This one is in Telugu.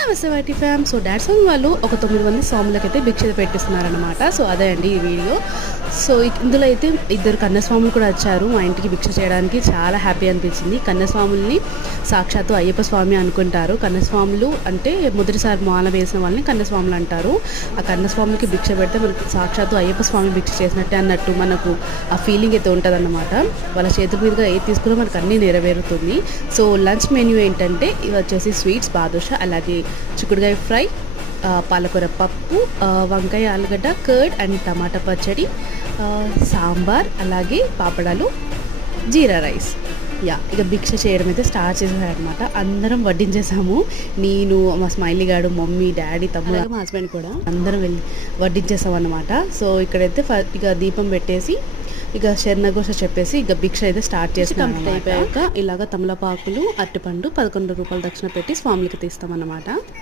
నమస్తే వాటి ఫ్యామ్. సో డాడ్ స్వామి వాళ్ళు ఒక 9 మంది స్వాములకైతే భిక్ష పెట్టిస్తున్నారనమాట. సో అదే అండి ఈ వీడియో. సో ఇందులో అయితే 2 కన్యస్వాములు కూడా వచ్చారు మా ఇంటికి భిక్ష చేయడానికి. చాలా హ్యాపీ అనిపించింది. కన్యస్వాముల్ని సాక్షాత్తు అయ్యప్ప స్వామి అనుకుంటారు. కన్యస్వాములు అంటే మొదటిసారి మాల వేసిన వాళ్ళని కన్యస్వాములు అంటారు. ఆ కన్యస్వాములకి భిక్ష పెడితే మనకి సాక్షాత్తు అయ్యప్ప స్వామి భిక్ష చేసినట్టే అన్నట్టు మనకు ఆ ఫీలింగ్ అయితే ఉంటుంది అన్నమాట. వాళ్ళ చేతుల మీదుగా ఏది తీసుకున్నా మనకు అన్నీ నెరవేరుతుంది. సో లంచ్ మెన్యూ ఏంటంటే ఇవి వచ్చేసి స్వీట్స్, బాదుషా, అలాగే చిక్కుడుకాయ ఫ్రై, పాలకూర పప్పు, వంకాయ ఆలుగడ్డ, కర్డ్ అండ్ టమాటా పచ్చడి, సాంబార్, అలాగే పాపడాలు, జీరా రైస్. ఇక భిక్ష చేయడం అయితే స్టార్ట్ చేసేసారనమాట. అందరం వడ్డించేసాము. నేను, మా స్మైలీ గాడు, మమ్మీ, డాడీ, తమ్ముడు, మా హస్బెండ్ కూడా అందరం వెళ్ళి వడ్డించేసాం అన్నమాట. సో ఇక్కడైతే ఇక దీపం పెట్టేసి ఇక శరణఘోష చెప్పేసి ఇక భిక్ష అయితే స్టార్ట్ చేసి కంప్లీట్ అయిపోయాక ఇలాగ తమలపాకులు, అరటిపండు 11 రూపాయల దక్షిణ పెట్టి స్వాములకి తీస్తామన్నమాట.